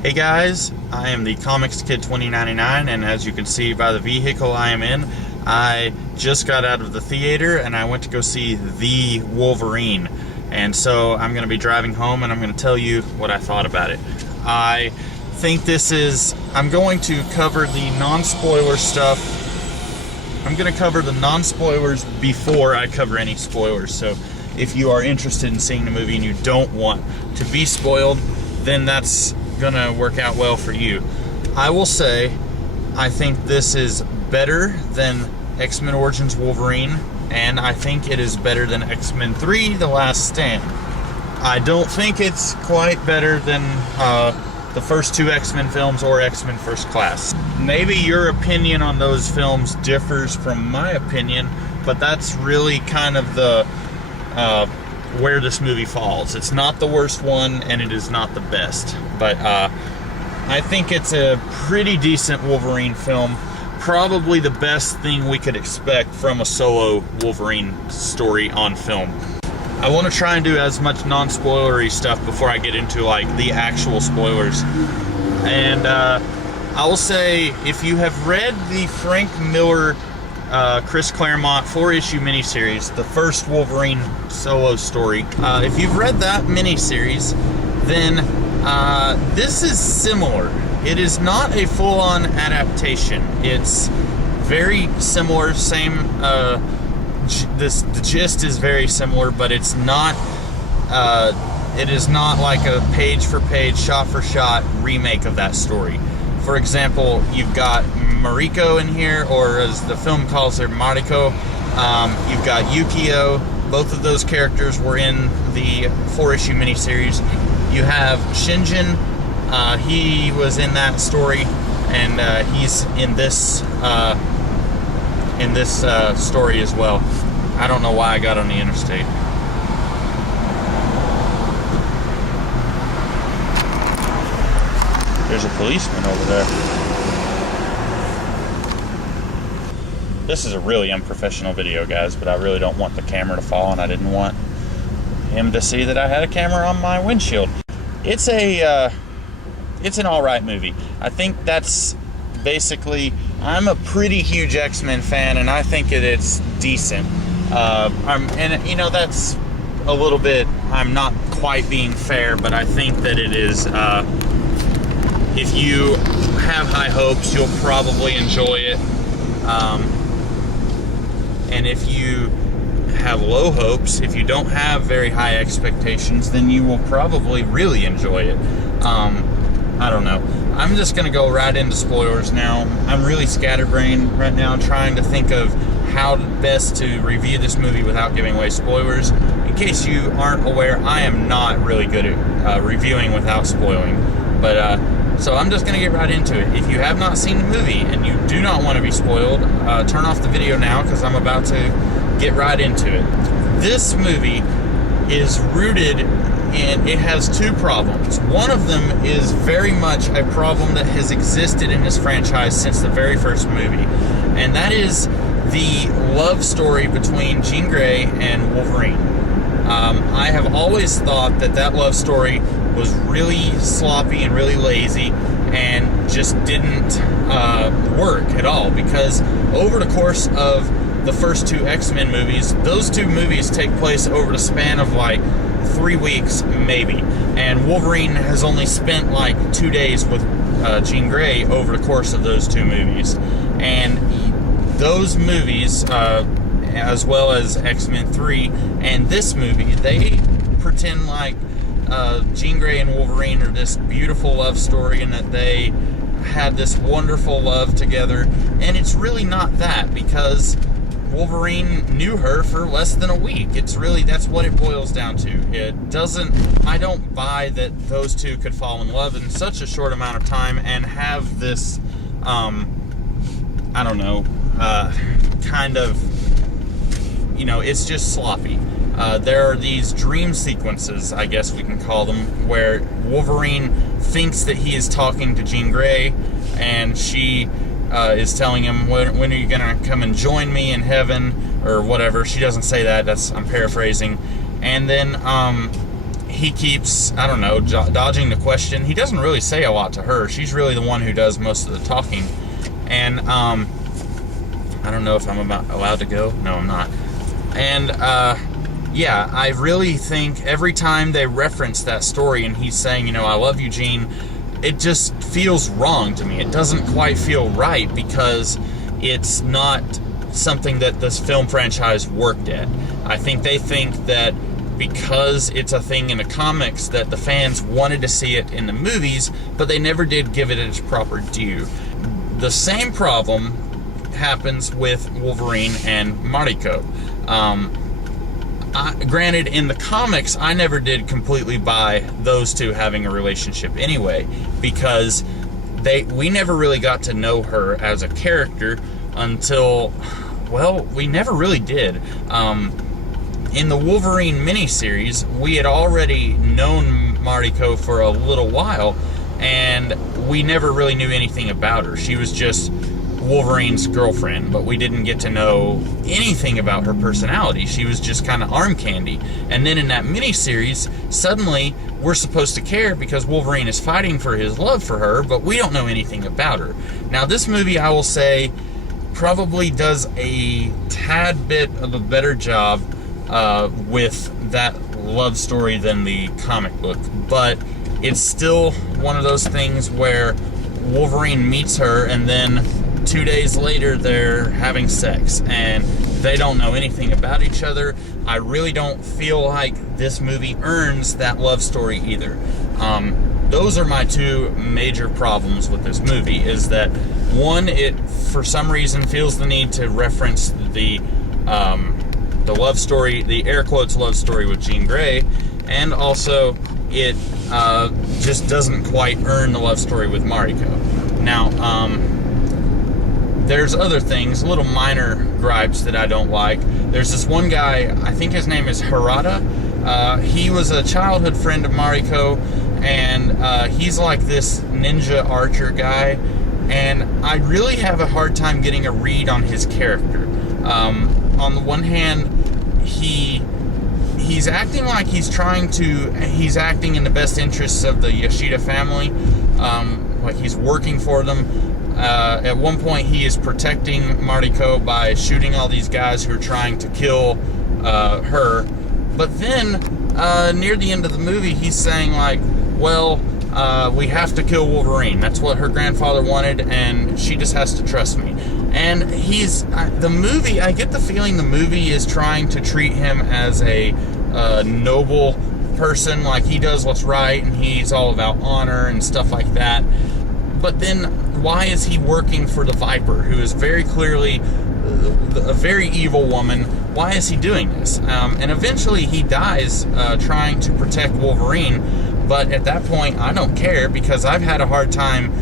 Hey guys, I am the Comics Kid 2099, and as you can see by the vehicle I am in, I just got out of the theater and I went to go see the Wolverine. And so I'm going to be driving home and I'm going to tell you what I thought about it. I think I'm going to cover the non-spoiler stuff. I'm going to cover the non-spoilers before I cover any spoilers. So if you are interested in seeing the movie and you don't want to be spoiled, then that's gonna work out well for you. I will say I think this is better than X-Men Origins Wolverine, and I think it is better than X-Men 3 The Last Stand. I don't think it's quite better than the first two X-Men films or X-Men First Class. Maybe your opinion on those films differs from my opinion, but that's really kind of the where this movie falls. It's not the worst one, and it is not the best. But I think it's a pretty decent Wolverine film. Probably the best thing we could expect from a solo Wolverine story on film. I want to try and do as much non-spoilery stuff before I get into like the actual spoilers. And I will say, if you have read the Frank Miller Chris Claremont 4-issue miniseries, the first Wolverine solo story. If you've read that miniseries, then this is similar. It is not a full-on adaptation. It's very similar, the gist is very similar, but it's not, it is not like a page-for-page, shot-for-shot remake of that story. For example, you've got Mariko in here, or as the film calls her, Mariko. You've got Yukio. Both of those characters were in the 4-issue miniseries. You have Shinjin. He was in that story, and he's in this story as well. I don't know why I got on the interstate. There's a policeman over there. This is a really unprofessional video, guys, but I really don't want the camera to fall, and I didn't want him to see that I had a camera on my windshield. It's an alright movie. I think that's basically, I'm a pretty huge X-Men fan, and I think it's decent. That's a little bit, I'm not quite being fair, but I think that it is, if you have high hopes, you'll probably enjoy it. And if you have low hopes, if you don't have very high expectations, then you will probably really enjoy it. I don't know. I'm just going to go right into spoilers now. I'm really scatterbrained right now, trying to think of how best to review this movie without giving away spoilers. In case you aren't aware, I am not really good at reviewing without spoiling. But so I'm just going to get right into it. If you have not seen the movie and you do not want to be spoiled, turn off the video now, because I'm about to get right into it. This movie is rooted in, it has two problems. One of them is very much a problem that has existed in this franchise since the very first movie, and that is the love story between Jean Grey and Wolverine. I have always thought that love story was really sloppy and really lazy and just didn't work at all, because over the course of the first two X-Men movies, those two movies take place over the span of like 3 weeks maybe, and Wolverine has only spent like 2 days with Jean Grey over the course of those two movies. And those movies, as well as X-Men 3 and this movie, they pretend like Jean Grey and Wolverine are this beautiful love story and that they had this wonderful love together, and it's really not that, because Wolverine knew her for less than a week. It's really, that's what it boils down to. I don't buy that those two could fall in love in such a short amount of time and have this, kind of, it's just sloppy. There are these dream sequences, I guess we can call them, where Wolverine thinks that he is talking to Jean Grey, and she is telling him, when are you going to come and join me in heaven, or whatever. She doesn't say that, I'm paraphrasing. And then he keeps, I don't know, dodging the question. He doesn't really say a lot to her. She's really the one who does most of the talking. And I don't know if I'm allowed to go. No, I'm not. And yeah, I really think every time they reference that story and he's saying, you know, I love you, Gene, it just feels wrong to me. It doesn't quite feel right because it's not something that this film franchise worked at. I think they think that because it's a thing in the comics that the fans wanted to see it in the movies, but they never did give it its proper due. The same problem happens with Wolverine and Mariko. Granted, in the comics, I never did completely buy those two having a relationship anyway, because we never really got to know her as a character until, well, we never really did. In the Wolverine miniseries, we had already known Mariko for a little while, and we never really knew anything about her. She was just Wolverine's girlfriend, but we didn't get to know anything about her personality. She was just kind of arm candy. And then in that miniseries, suddenly we're supposed to care because Wolverine is fighting for his love for her, but we don't know anything about her. Now, this movie, I will say, probably does a tad bit of a better job with that love story than the comic book, but it's still one of those things where Wolverine meets her and then 2 days later they're having sex and they don't know anything about each other. I really don't feel like this movie earns that love story either. Those are my two major problems with this movie, is that one, it for some reason feels the need to reference the love story, the air quotes love story with Jean Grey, and also it just doesn't quite earn the love story with Mariko. Now, there's other things, little minor gripes that I don't like. There's this one guy, I think his name is Harada. He was a childhood friend of Mariko, and he's like this ninja archer guy, and I really have a hard time getting a read on his character. On the one hand, he's acting like he's acting in the best interests of the Yoshida family, like he's working for them. At one point, he is protecting Mariko by shooting all these guys who are trying to kill her. But then, near the end of the movie, he's saying like, well, we have to kill Wolverine. That's what her grandfather wanted, and she just has to trust me. And I get the feeling the movie is trying to treat him as a noble person, like he does what's right, and he's all about honor and stuff like that. But then, why is he working for the Viper, who is very clearly a very evil woman? Why is he doing this? And eventually he dies trying to protect Wolverine, but at that point, I don't care, because I've had a hard time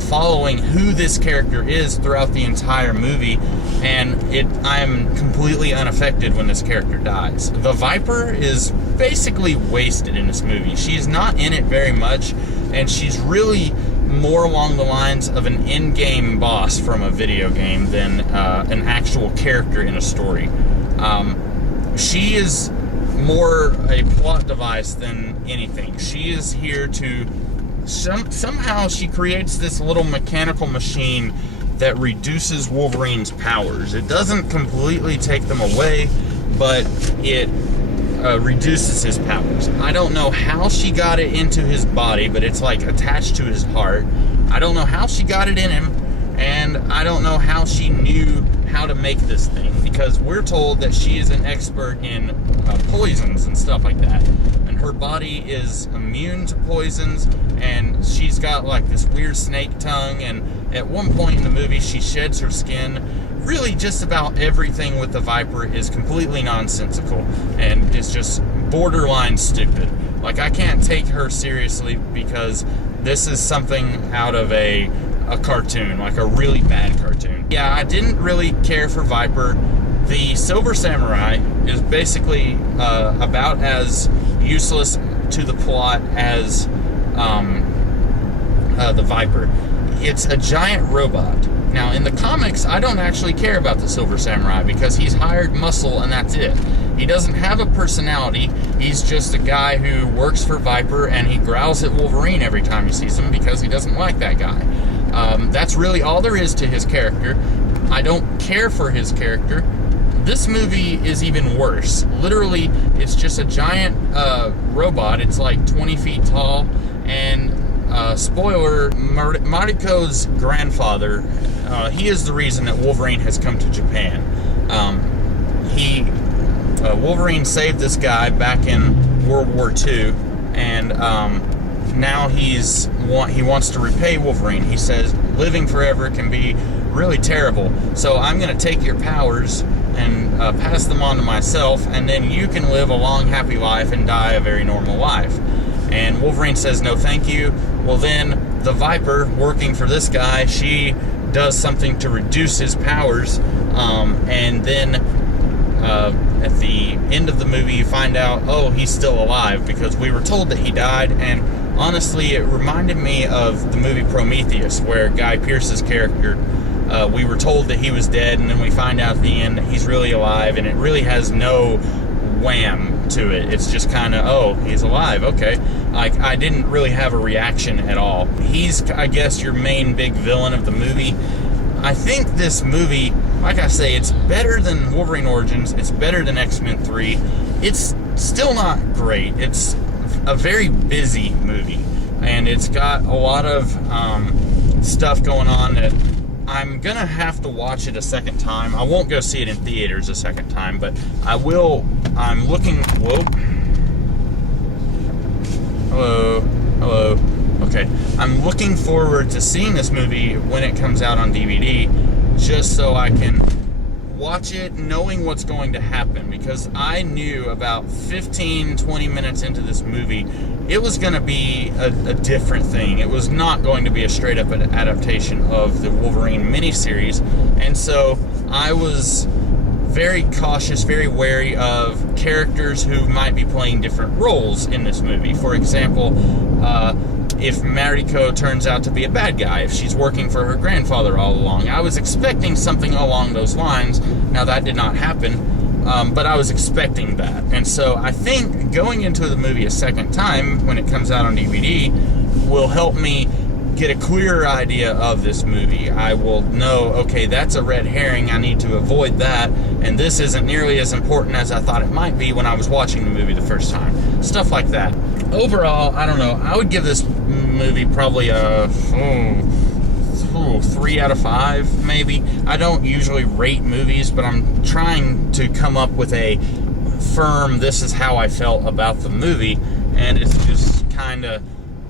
following who this character is throughout the entire movie, and I'm completely unaffected when this character dies. The Viper is basically wasted in this movie. She's not in it very much, and she's really more along the lines of an in-game boss from a video game than an actual character in a story. She is more a plot device than anything. She is here to somehow she creates this little mechanical machine that reduces Wolverine's powers. It doesn't completely take them away, but it reduces his powers. I don't know how she got it into his body, but it's like attached to his heart. I don't know how she got it in him, and I don't know how she knew how to make this thing, because we're told that she is an expert in poisons and stuff like that, and her body is immune to poisons, and she's got like this weird snake tongue, and at one point in the movie she sheds her skin. Really, just about everything with the Viper is completely nonsensical, and it's just borderline stupid. Like, I can't take her seriously because this is something out of a cartoon, like a really bad cartoon. Yeah, I didn't really care for Viper. The Silver Samurai is basically about as useless to the plot as the Viper. It's a giant robot Now, in the comics, I don't actually care about the Silver Samurai because he's hired muscle and that's it. He doesn't have a personality. He's just a guy who works for Viper, and he growls at Wolverine every time he sees him because he doesn't like that guy. That's really all there is to his character. I don't care for his character. This movie is even worse. Literally, it's just a giant robot. It's like 20 feet tall, and spoiler, Mariko's grandfather, he is the reason that Wolverine has come to Japan. Wolverine saved this guy back in World War II, and now he wants to repay Wolverine. He says living forever can be really terrible, so I'm going to take your powers and pass them on to myself, and then you can live a long, happy life and die a very normal life. And Wolverine says, no thank you. Well, then the Viper, working for this guy, she does something to reduce his powers, and then at the end of the movie you find out, oh, he's still alive, because we were told that he died. And honestly, it reminded me of the movie Prometheus, where Guy Pearce's character, we were told that he was dead, and then we find out at the end that he's really alive, and it really has no wham to it. It's just kind of, oh, he's alive, okay. Like, I didn't really have a reaction at all. He's, I guess, your main big villain of the movie. I think this movie, like I say, it's better than Wolverine Origins. It's better than X-Men 3. It's still not great. It's a very busy movie, and it's got a lot of stuff going on that I'm gonna have to watch it a second time. I won't go see it in theaters a second time, but I will. I'm looking. Whoa. Hello. Okay. I'm looking forward to seeing this movie when it comes out on DVD, just so I can watch it knowing what's going to happen, because I knew about 15-20 minutes into this movie it was going to be a different thing. It was not going to be a straight up adaptation of the Wolverine miniseries, and so I was very cautious, very wary of characters who might be playing different roles in this movie. For example, if Mariko turns out to be a bad guy, if she's working for her grandfather all along. I was expecting something along those lines. Now, that did not happen, but I was expecting that. And so I think going into the movie a second time, when it comes out on DVD, will help me get a clearer idea of this movie. I will know, okay, that's a red herring, I need to avoid that, and this isn't nearly as important as I thought it might be when I was watching the movie the first time. Stuff like that. Overall, I don't know, I would give this movie probably a 3 out of 5, maybe. I don't usually rate movies, but I'm trying to come up with a firm, this is how I felt about the movie, and it's just kind of,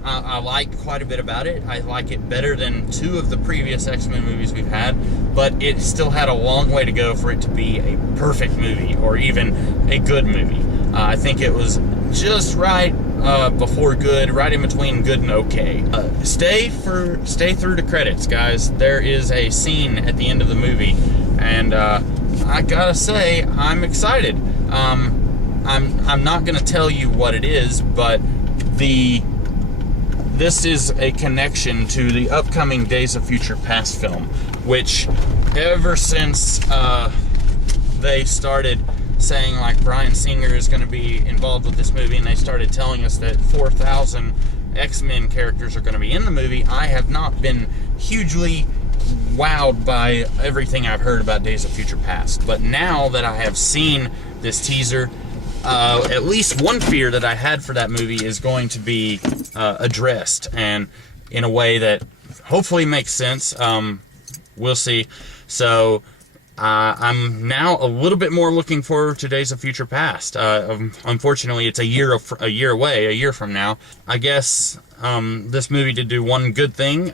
I like quite a bit about it. I like it better than 2 of the previous X-Men movies we've had, but it still had a long way to go for it to be a perfect movie, or even a good movie. I think it was just right before good, right in between good and okay. Stay through the credits, guys. There is a scene at the end of the movie, and I gotta say, I'm excited. I'm not gonna tell you what it is, but this is a connection to the upcoming Days of Future Past film, which ever since they started saying like Bryan Singer is going to be involved with this movie, and they started telling us that 4,000 X-Men characters are going to be in the movie, I have not been hugely wowed by everything I've heard about Days of Future Past. But now that I have seen this teaser, at least one fear that I had for that movie is going to be addressed, and in a way that hopefully makes sense. We'll see. So I'm now a little bit more looking forward to Days of Future Past. Unfortunately, it's a year away, a year from now. I guess this movie did do one good thing.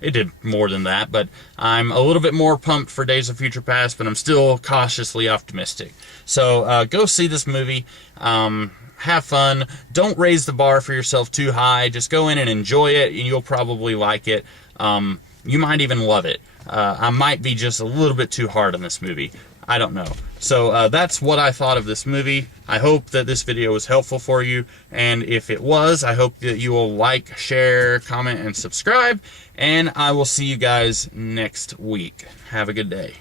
It did more than that, but I'm a little bit more pumped for Days of Future Past, but I'm still cautiously optimistic. So go see this movie. Have fun. Don't raise the bar for yourself too high. Just go in and enjoy it, and you'll probably like it. You might even love it. I might be just a little bit too hard on this movie. I don't know. So that's what I thought of this movie. I hope that this video was helpful for you, and if it was, I hope that you will like, share, comment, and subscribe, and I will see you guys next week. Have a good day.